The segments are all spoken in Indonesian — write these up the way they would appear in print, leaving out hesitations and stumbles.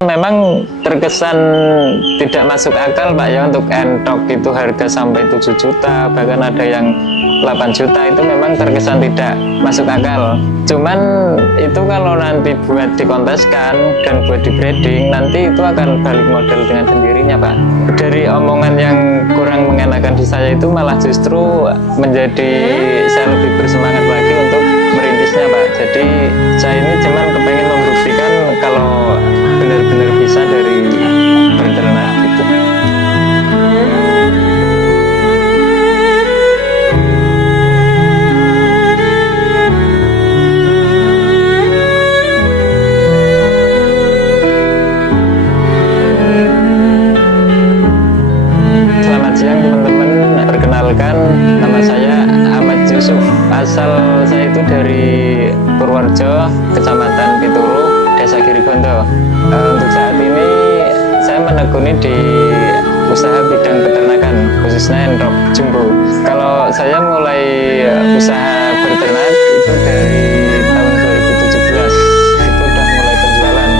Memang terkesan tidak masuk akal Pak ya, untuk entok itu harga sampai 7 juta, bahkan ada yang 8 juta, itu memang terkesan tidak masuk akal. Cuman itu kalau nanti buat dikonteskan dan buat di breeding, nanti itu akan balik modal dengan sendirinya Pak. Dari omongan yang kurang mengenakan di saya itu malah justru menjadi saya lebih bersemangat lagi untuk merintisnya Pak. Jadi saya ini cuman kepengen membuktikan kalau benar-benar bisa dari berternak gitu. Selamat siang teman-teman, perkenalkan nama saya Ahmad Yusuf. Asal saya itu dari Purworejo, Kecamatan Pituruh, Desa Girigondo. Untuk saat ini saya menekuni di usaha bidang peternakan, khususnya entok jumbo. Kalau saya mulai usaha berternak itu dari tahun 2017, itu udah mulai penjualan.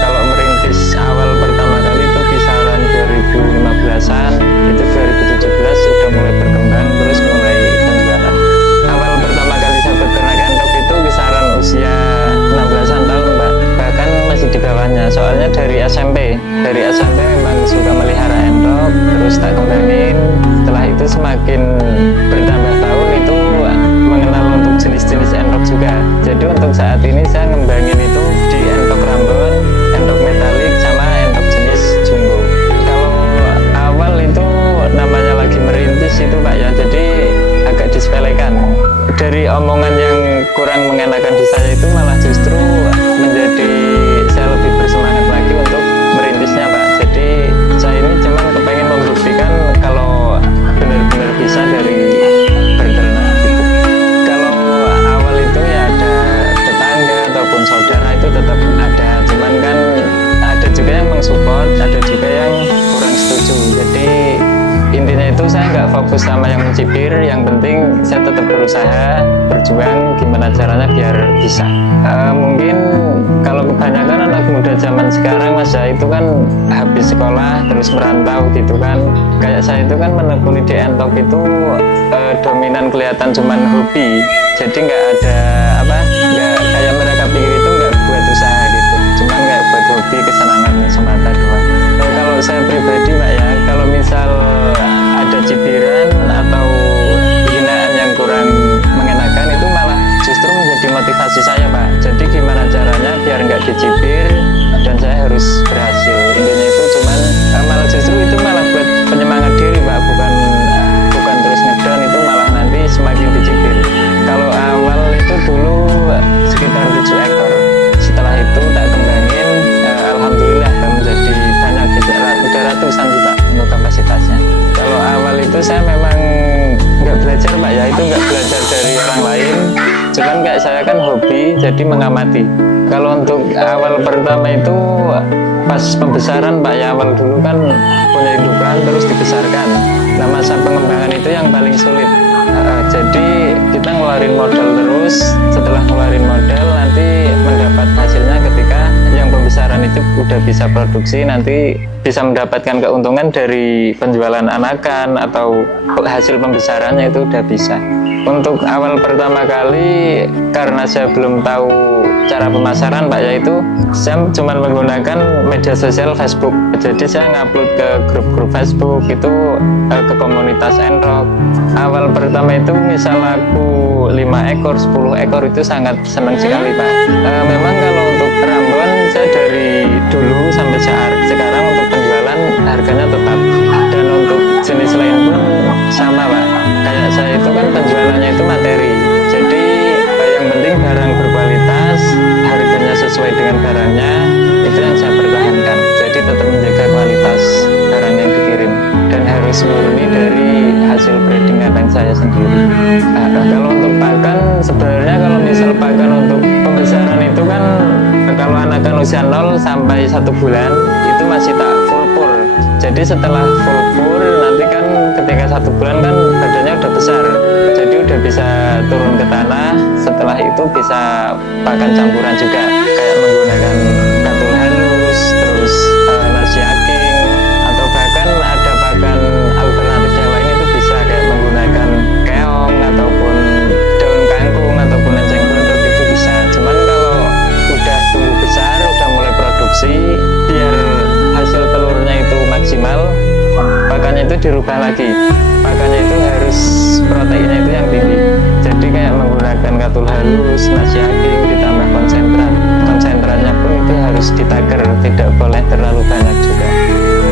Kalau merintis awal pertama kali itu kisaran 2015-an, itu 2017 sudah mulai berkembang, terus mulai penjualan. Awal pertama kali saya beternak entok itu kisaran usia 16-an tahun Pak, bahkan masih di bawahnya. Soalnya dari SMP memang suka melihara entok, terus tak kembangin. Setelah itu semakin bertambah tahun itu mengenal untuk jenis-jenis entok juga. Jadi untuk saat ini saya ngembangin itu di entok rambon, entok metalik, sama entok jenis jumbo. Kalau awal itu namanya lagi merintis itu Pak ya, jadi agak disepelekan. Dari omongan yang kurang mengenakan di saya itu malah justru menjadi saya lebih bersemangat lagi untuk merintisnya Pak. Jadi saya ini cuman kepengen membuktikan kalau benar-benar bisa dari berternak gitu. Kalau awal itu ya ada tetangga ataupun saudara itu tetap ada, cuman kan ada juga yang mensupport, ada juga yang kurang setuju. Jadi intinya itu saya nggak fokus sama yang mencibir, yang penting saya tetap berusaha, berjuang gimana caranya biar bisa. Mungkin kalau kebanyakan anak muda zaman sekarang Mas ya, itu kan habis sekolah terus merantau gitu kan. Kayak saya itu kan menekuni di entok itu dominan kelihatan cuman hobi, jadi nggak ada nggak kayak mereka pikir itu nggak buat usaha gitu, cuman kayak buat hobi, kesenangan semata doang. Kalau saya pribadi Pak ya, kalau misal ada cibiran atau hinaan yang kurang mengenakan, itu malah justru menjadi motivasi saya Pak. Jadi gimana caranya biar nggak dicibir dan saya harus berhasil. Intinya itu cuman malah justru itu malah buat penyemangat diri Pak, bukan terus ngedown, itu malah nanti semakin dicibir. Kalau awal itu dulu sekitar 7 ekor, setelah itu tak kembangin, alhamdulillah menjadi banyak, udah ratusan sih Pak untuk kapasitasnya. Kalau awal itu saya memang nggak belajar Pak ya, itu nggak belajar dari orang lain, cuman kayak saya kan hobi, jadi mengamati. Kalau untuk awal pertama itu pas pembesaran Pak ya, awal dulu kan punya indukan terus dibesarkan. Nah masa pengembangan itu yang paling sulit. Jadi kita ngeluarin modal terus, setelah ngeluarin modal nanti mendapat hasilnya ketika yang pembesaran itu udah bisa produksi, nanti bisa mendapatkan keuntungan dari penjualan anakan atau hasil pembesarannya itu udah bisa. Untuk awal pertama kali karena saya belum tahu cara pemasaran Pak, yaitu saya cuma menggunakan media sosial Facebook. Jadi saya ngupload ke grup-grup Facebook itu, ke komunitas entok. Awal pertama itu misal aku 5 ekor, 10 ekor itu sangat senang sekali Pak. Memang kalau untuk rambon saya dari dulu sampai sekarang untuk penjualan harganya tetap, dan untuk jenis lain pun sama Pak. Kayak saya itu kan penjualannya itu materi, jadi yang penting barang berkualitas, harganya sesuai dengan barangnya, itu yang saya pertahankan. Jadi tetap menjaga kualitas barang yang dikirim dan harus murni dari hasil breeding kandang saya sendiri. Kalau untuk pakan, sebenarnya kalau misal pakan untuk pembesaran itu kan kalau anakan usia 0 sampai 1 bulan itu masih tak full pur. Jadi setelah full pur nanti kan ketika 1 bulan kan badannya udah besar, jadi udah bisa turun ke tanah. Setelah itu bisa pakan campuran juga, kayak menggunakan katul halus, itu dirubah lagi. Pakannya itu harus proteinnya itu yang tinggi. Jadi kayak menggunakan katul halus, nasi aking ditambah konsentrat. Konsentratnya pun itu harus ditaker, tidak boleh terlalu banyak juga.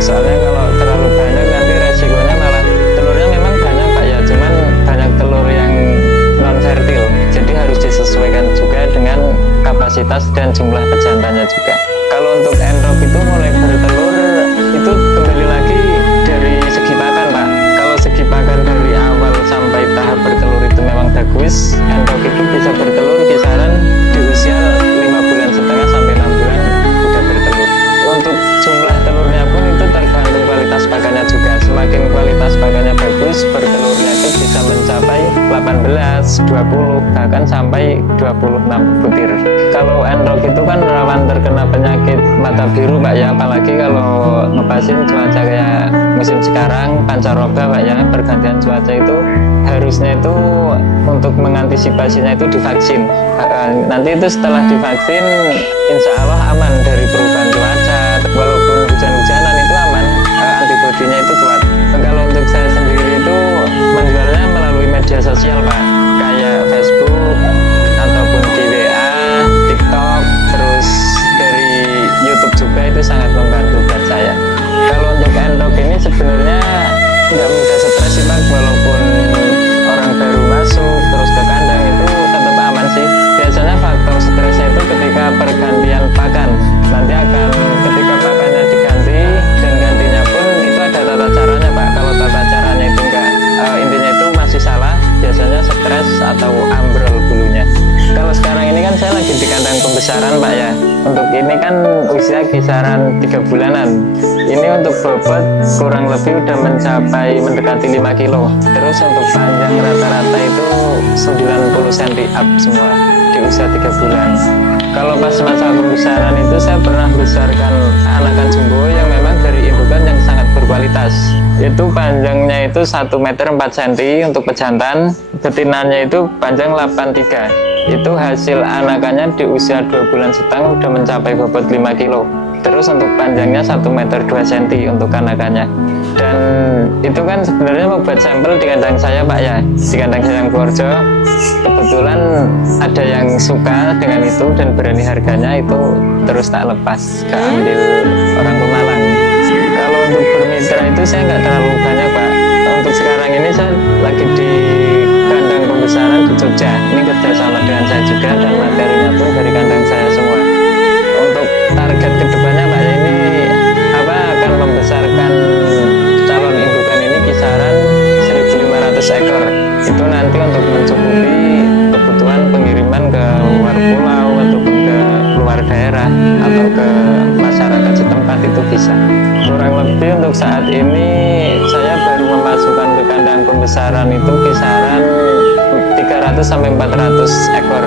Soalnya kalau terlalu banyak nanti resikonya malah telurnya memang banyak Pak ya, cuman banyak telur yang non fertil. Jadi harus disesuaikan juga dengan kapasitas dan jumlah pejantannya juga. Kalau untuk enrok itu mulai bertelur itu kembali lagi dari segi pakan Pak. Kalau segi pakan dari awal sampai tahap bertelur itu memang bagus, enrok itu bisa bertelur kisaran di usia 5,5 bulan sampai 6 bulan sudah bertelur. Untuk jumlah telurnya pun itu tergantung kualitas pakannya juga. Semakin kualitas pakannya bagus, bertelurnya itu bisa mencapai 18, 20, bahkan sampai 26 butir. Kalau enrok itu kan rawan terkena penyakit mata biru Pak ya, apalagi kalau ngepasin cuaca kayak musim sekarang, pancaroba Pak ya, pergantian cuaca itu harusnya itu untuk mengantisipasinya itu divaksin. Nanti itu setelah divaksin insya Allah aman dari perubahan cuaca, walaupun hujan-hujanan itu aman, antibodinya itu kuat. Kalau untuk saya sendiri itu menjualnya melalui media sosial Pak, kayak Facebook ataupun di WA, TikTok, terus dari YouTube juga, itu sangat membantu buat saya. Kalau untuk enrok ini sebenarnya nggak mudah stres sih Pak, walaupun orang baru masuk terus ke kandang itu tetap aman sih. Biasanya faktor stresnya itu ketika pergantian pakan, nanti akan ketika pakannya diganti dan gantinya pun itu ada tata caranya Pak. Kalau tata caranya itu enggak, intinya itu masih salah, biasanya stres atau ambrol bulunya. Kalau sekarang ini kan saya lagi di kandang pembesaran Pak ya. Untuk ini kan usia kisaran 3 bulanan. Ini untuk bobot kurang lebih udah mencapai mendekati 5 kilo. Terus untuk panjang rata-rata itu 90 cm up semua di usia 3 bulan. Kalau pas masa pembesaran itu saya pernah besarkan anakan jumbo yang memang dari indukan yang sangat berkualitas. Itu panjangnya itu 1 meter 4 cm untuk pejantan, betinanya itu panjang 83. Itu hasil anakannya di usia 2 bulan setengah udah mencapai bobot 5 kilo. Terus untuk panjangnya 1 meter 2 cm untuk anakannya. Dan itu kan sebenarnya mau buat sampel di kandang saya Pak ya, di kandang saya yang Purworejo. Kebetulan ada yang suka dengan itu dan berani harganya, itu terus tak lepas, gak ambil orang Pemalang. Kalau untuk bermitra itu saya nggak terlalu banyak Pak. Untuk sekarang ini saya lagi di kandang pembesaran di Jogja. Ini kerja sama dengan saya juga dan materinya pun dari kandang saya semua. Untuk target kedepannya Pak, ini akan membesarkan calon indukan ini kisaran 1.500 ekor. Itu nanti untuk mencukupi kebutuhan pengiriman ke luar pulau ataupun ke luar daerah atau ke masyarakat setempat itu bisa. Kurang lebih untuk saat ini saya baru memasukkan ke kandang pembesaran itu kisaran 300 sampai 400 ekor.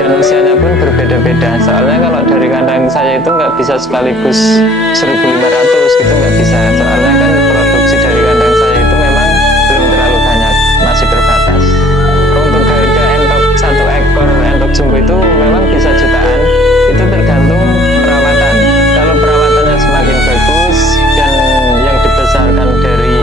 Dan usianya pun berbeda-beda. Soalnya kalau dari kandang saya itu nggak bisa sekaligus 1.500 gitu, nggak bisa. Soalnya kan produksi dari kandang saya itu memang belum terlalu banyak, masih terbatas. Untuk harga entok 1 ekor entok jumbo itu memang bisa jutaan. Itu tergantung perawatan. Kalau perawatannya semakin bagus dan yang dibesarkan dari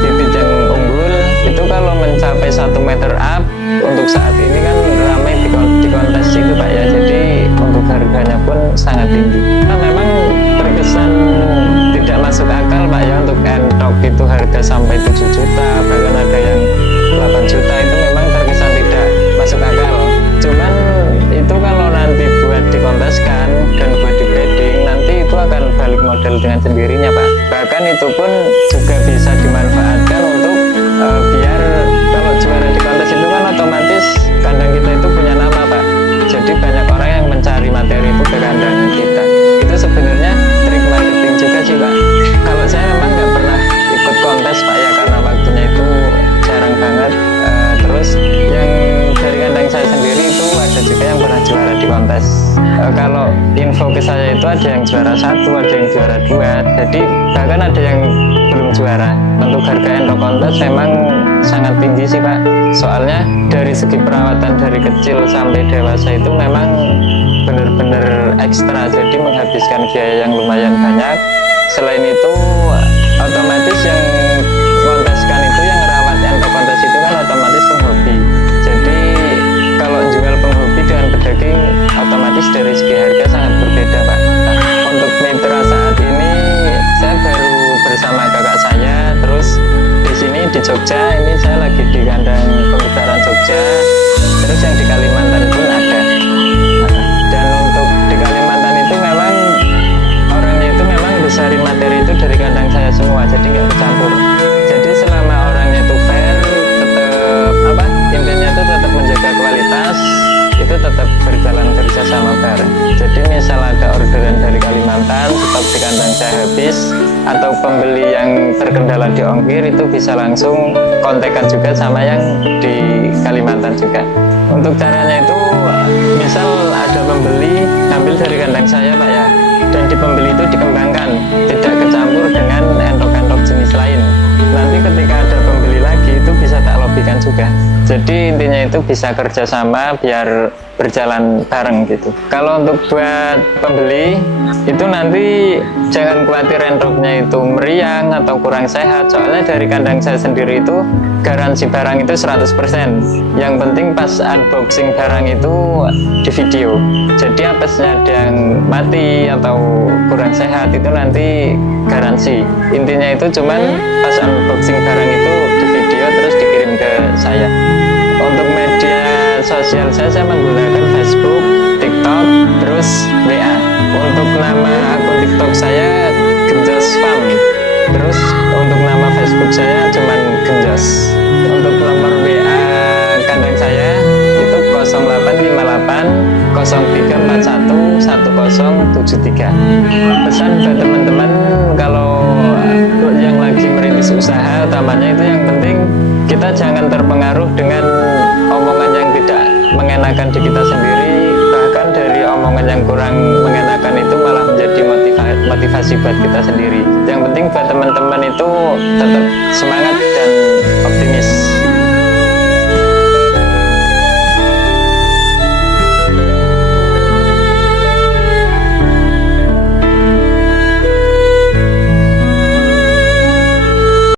bibit yang unggul, itu kalau mencapai 1 meter up, untuk saat ini kan ramai di kontes itu Pak ya. Jadi untuk harganya pun sangat tinggi. Nah, memang terkesan tidak masuk akal Pak ya, untuk entok itu harga sampai 7 juta, bahkan ada yang 8 juta, itu memang terkesan tidak masuk akal. Cuman itu kalau nanti buat dikonteskan dan buat di breeding, nanti itu akan balik modal dengan sendirinya Pak. Bahkan itu pun juga bisa dimanfaatkan untuk biar kalau juara di kontes itu kan otomatis kandang kita itu punya nama Pak. Jadi banyak orang yang mencari materi itu ke kandang kita. Itu sebenarnya trik marketing juga sih Pak. Kalau saya memang nggak pernah ikut kontes Pak ya, karena waktunya itu jarang banget. Terus yang dari kandang saya sendiri itu ada juga yang pernah juara di kontes. Kalau info ke saya itu ada yang juara 1, ada yang juara 2. Jadi bahkan ada yang belum juara. Untuk harga entok kontes memang sangat tinggi sih Pak. Soalnya dari segi perawatan dari kecil sampai dewasa itu memang benar-benar ekstra. Jadi menghabiskan biaya yang lumayan banyak. Selain itu otomatis yang otomatis dari segi harga sangat berbeda Pak. Nah, untuk mitra saat ini saya baru bersama kakak saya, terus di sini di Jogja ini saya lagi di kandang pemutaran Jogja, terus yang di Kalimantan pun ada. Dan untuk di Kalimantan itu memang orangnya itu memang besarin materi itu dari kandang saya semua, jadi nggak bercampur. Jadi selama orangnya itu fair, tetap intinya itu tetap menjaga kualitas, itu tetap berjalan kerja sama bareng. Jadi misal ada orderan dari Kalimantan, stok di kandang saya habis, atau pembeli yang terkendala di ongkir, itu bisa langsung kontekan juga sama yang di Kalimantan juga. Untuk caranya itu, misal ada pembeli ngambil dari kandang saya Pak ya, dan di pembeli itu dikembangkan, tidak kecampur dengan entok-entok jenis lain. Nanti ketika ada pembeli lagi itu bisa tak lobikan juga. Jadi intinya itu bisa kerjasama biar berjalan bareng gitu. Kalau untuk buat pembeli itu nanti jangan khawatir entroknya itu meriang atau kurang sehat, soalnya dari kandang saya sendiri itu garansi barang itu 100%. Yang penting pas unboxing barang itu di video. Jadi apesnya ada yang mati atau kurang sehat itu nanti garansi. Intinya itu cuman pas unboxing barang itu di video terus dikirim ke saya. Untuk media sosial saya menggunakan Facebook, TikTok, terus WA. Untuk nama akun TikTok saya Genjos Farm. Terus untuk nama Facebook saya cuman Genjos. Untuk nomor WA kandang saya itu 0858 0341 1073. Pesan buat teman-teman kalau yang lagi merintis usaha, utamanya itu yang penting kita jangan terpengaruh dengan omongan yang tidak mengenakan di kita sendiri, bahkan dari omongan yang kurang mengenakan itu malah menjadi motivasi buat kita sendiri. Yang penting buat teman-teman itu tetap semangat dan